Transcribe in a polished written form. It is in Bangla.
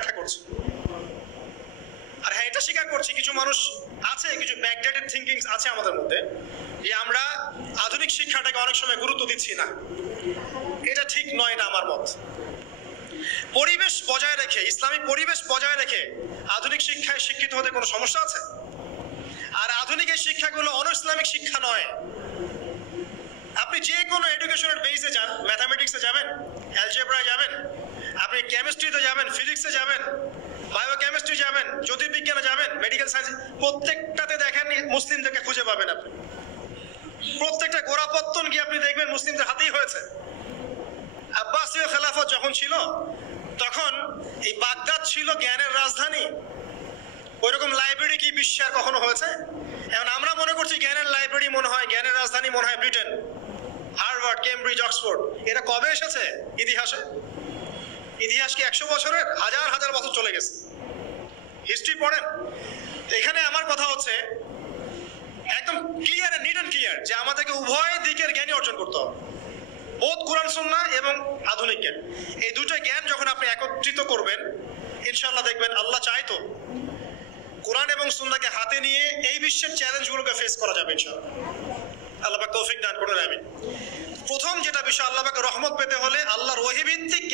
ব্যাখ্যা করছে। আর হ্যাঁ, এটা স্বীকার করছি কিছু মানুষ আছে, কিছু ব্যাকডেটেড থিঙ্কিংস আছে আমাদের মধ্যে, যে আমরা আধুনিক শিক্ষাটাকে অনেক সময় গুরুত্ব দিচ্ছি না। এটা ঠিক নয়, এটা আমার মত। পরিবেশ বজায় রেখে, ইসলামিক পরিবেশ বজায় রেখে আধুনিক শিক্ষায় শিক্ষিত হতে কোনো সমস্যা আছে? আর আধুনিক এই শিক্ষাগুলো অন-ইসলামিক শিক্ষা নয়। আপনি যে কোনো এডুকেশনের বেসে যান, ম্যাথামেটিক্সে যাবেন, অ্যালজেব্রায় যাবেন, আপনি কেমিস্ট্রিতে যাবেন, ফিজিক্সে যাবেন, বায়োকেমিস্ট্রি যাবেন, জ্যোতির্বিজ্ঞানে যাবেন, মেডিকেল সায়েন্স, প্রত্যেকটাতে দেখেন মুসলিমদেরকে খুঁজে পাবেন আপনি। প্রত্যেকটা গোড়াপত্তন গিয়ে আপনি দেখবেন মুসলিমদের হাতেই হয়েছে। আব্বাসীয় খেলাফত যখন ছিল তখন এই বাগদাদ ছিল জ্ঞানের রাজধানী। ওইরকম লাইব্রেরি কি বিশ্বে আর কখনো হয়েছে? এখন আমরা মনে করছি জ্ঞানের লাইব্রেরি মনে হয়, জ্ঞানের রাজধানী মনে হয় ব্রিটেন, হার্ভার্ড, কেমব্রিজ, অক্সফোর্ড। এটা কবে এসেছে ইতিহাসে? ইতিহাস কি 100 বছরের? হাজার হাজার বছর চলে গেছে। হিস্ট্রি পড়েন। এখানে আমার কথা হচ্ছে একদম ক্লিয়ার, নিট অ্যান্ড ক্লিয়ার, যে আমাদেরকে উভয় দিকের জ্ঞানই অর্জন করতে হবে। বোধ কোরআন সুন্নাহ এবং আধুনিক জ্ঞান, এই দুটো জ্ঞান যখন আপনি একত্রিত করবেন, ইনশাআল্লাহ দেখবেন আল্লাহ চাইতো কোরআন এবং সুন্নাহকে হাতে নিয়ে এই বিশ্বের চ্যালেঞ্জগুলোকে ফেস করা যাবে ইনশাআল্লাহ। আল্লাহ পাক তৌফিক দান করুন, আমিন। প্রথম যেটা বিষয়, আল্লাহ পাকের রহমত পেতে হলে আল্লাহর ওহী ভিত্তিক